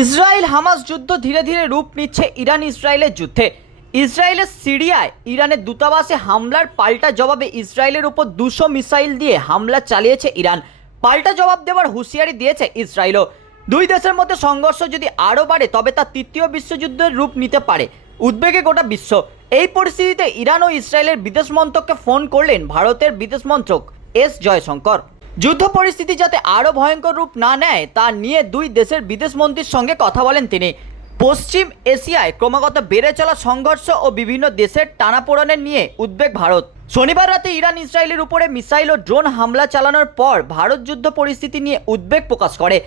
Israel Hamas যুদ্ধ ধীরে ধীরে রূপ নিচ্ছে ইরান ইসরায়েলের যুদ্ধে। ইসরায়েলের সিরিয়ায় ইরানের দূতাবাসে হামলার পাল্টা জবাবে ইসরায়েলের উপর দুশো মিসাইল দিয়ে হামলা চালিয়েছে ইরান। পাল্টা জবাব দেওয়ার হুঁশিয়ারি দিয়েছে ইসরায়েলও। দুই দেশের মধ্যে সংঘর্ষ যদি আরও বাড়ে, তবে তা তৃতীয় বিশ্বযুদ্ধের রূপ নিতে পারে। উদ্বেগে গোটা বিশ্ব। এই পরিস্থিতিতে ইরান ও ইসরায়েলের বিদেশ মন্ত্রককে ফোন করলেন ভারতের বিদেশ মন্ত্রক। এস জয়শঙ্কর। যুদ্ধ পরিস্থিতি যাতে আরও ভয়ঙ্কর রূপ না নেয়, তা নিয়ে দুই দেশের বিদেশ মন্ত্রীর সঙ্গে কথা বলেন তিনি। পশ্চিম এশিয়ায় ক্রমাগত বেড়ে চলা সংঘর্ষ ও বিভিন্ন দেশের টানাপোড়েনের নিয়ে উদ্বেগ ভারত। শনিবার রাতে ইরান ইসরায়েলের উপরে মিসাইল ও ড্রোন হামলা চালানোর পর ভারত যুদ্ধ পরিস্থিতি নিয়ে উদ্বেগ প্রকাশ করে।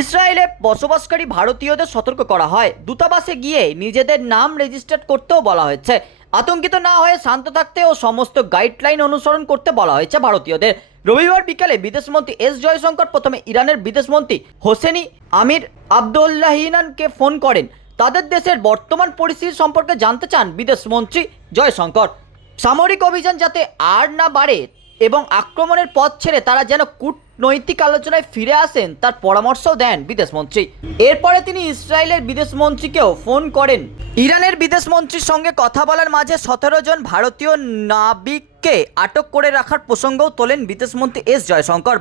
ইসরায়েলে বসবাসকারী ভারতীয়দের সতর্ক করা হয়। দূতাবাসে গিয়ে নিজেদের নাম রেজিস্টার করতেও বলা হয়েছে। আতঙ্কিত না হয়ে শান্ত থাকতে ও সমস্ত গাইডলাইন অনুসরণ করতে বলা হয়েছে ভারতীয়দের। রবিবার বিকালে বিদেশমন্ত্রী এস জয়শঙ্কর প্রথমে ইরানের বিদেশমন্ত্রী হোসেনি আমির আবদুল্লাহিনানকে ফোন করেন। তাদের দেশের বর্তমান পরিস্থিতি সম্পর্কে জানতে চান বিদেশমন্ত্রী জয়শঙ্কর। সামরিক অভিযান যাতে আর না বাড়ে এবং আক্রমণের পথ ছেড়ে তারা যেন কূটনৈতিক আলোচনায় ফিরে আসেন, তার পরামর্শও দেন বিদেশমন্ত্রী এরপরে তিনি ইসরায়েলের বিদেশমন্ত্রীকেও ফোন করেন। ইরানের বিদেশমন্ত্রীর সঙ্গে কথা বলার মাঝে সতেরো জন ভারতীয় নাবিককে আটক করে রাখার প্রসঙ্গও তোলেন বিদেশমন্ত্রী এস জয়শঙ্কর।